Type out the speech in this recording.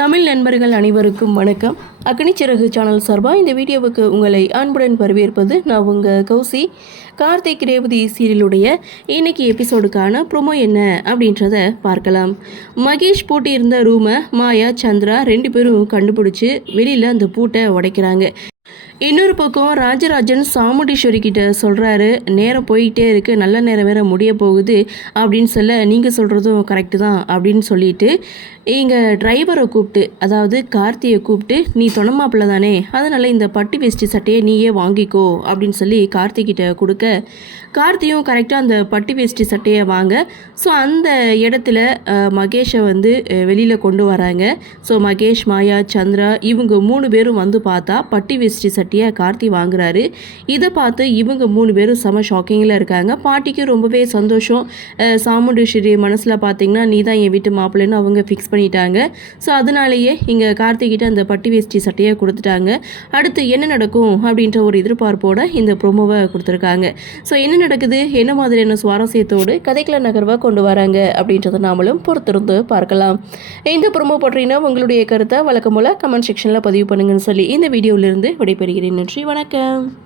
தமிழ் நண்பர்கள் அனைவருக்கும் வணக்கம். அக்னிச்சிறகு சேனல் சார்பாக இந்த வீடியோவுக்கு உங்களை அன்புடன் வரவேற்பது நான் உங்கள் கௌசி. கார்த்திக் ரேவதி சீரியலுடைய இன்னைக்கு எபிசோடுக்கான ப்ரோமோ என்ன அப்படின்றத பார்க்கலாம். மகேஷ் பூட்டியிருந்த ரூமை மாயா சந்திரா 2 பேரும் கண்டுபிடிச்சி வெளியில் அந்த பூட்டை உடைக்கிறாங்க. இன்னொரு பக்கம் ராஜராஜன் சாமுண்டீஸ்வரி கிட்ட சொல்கிறாரு, நேரம் போயிட்டே இருக்குது, நல்ல நேரம் வேற முடிய போகுது அப்படின்னு சொல்ல, நீங்கள் சொல்கிறதும் கரெக்டு தான் அப்படின்னு சொல்லிட்டு இங்கே டிரைவரை கூப்பிட்டு, அதாவது கார்த்தியை கூப்பிட்டு, நீ தொணமாப்பிள்ள தானே, அதனால் இந்த பட்டு வேஷ்டி சட்டையை நீயே வாங்கிக்கோ அப்படின்னு சொல்லி கார்த்திகிட்ட கொடுக்க, கார்த்தியும் கரெக்டாக அந்த பட்டு வேஷ்டி சட்டையை வாங்க. ஸோ அந்த இடத்துல மகேஷை வெளியில் கொண்டு வராங்க. ஸோ மகேஷ், மாயா, சந்திரா இவங்க 3 பேரும் பார்த்தா பட்டு வேஷ்டி சட்டையை கார்த்தி வாங்குறாரு. இதை பார்த்து இவங்க 3 பேரும் செம ஷாக்கிங்கில் இருக்காங்க. பாட்டிக்கு ரொம்பவே சந்தோஷம். சாமுண்டீஸ்வரி மனசில் பார்த்தீங்கன்னா நீ தான் என் வீட்டு மாப்பிள்ளைன்னு அவங்க ஃபிக்ஸ் பண்ணிட்டாங்க. ஸோ அதனாலேயே இங்கே கார்த்திகிட்ட அந்த பட்டு வேஷ்டி சட்டையை கொடுத்துட்டாங்க. அடுத்து என்ன நடக்கும் அப்படின்ற ஒரு எதிர்பார்ப்போட இந்த ப்ரோமோவை கொடுத்துருக்காங்க. ஸோ என்ன நடக்குது, என்ன மாதிரியான சுவாரஸ்யத்தோடு கதைக்கள நகர்வாக கொண்டு வராங்க அப்படின்றத நாமளும் பொறுத்திருந்து பார்க்கலாம். இந்த ப்ரோமோ பற்றினா உங்களுடைய கருத்தை வழக்கம் போல கமெண்ட் செக்ஷனில் பதிவு பண்ணுங்கன்னு சொல்லி இந்த வீடியோவிலிருந்து விடைபெறுகிறேன். நன்றி, வணக்கம்.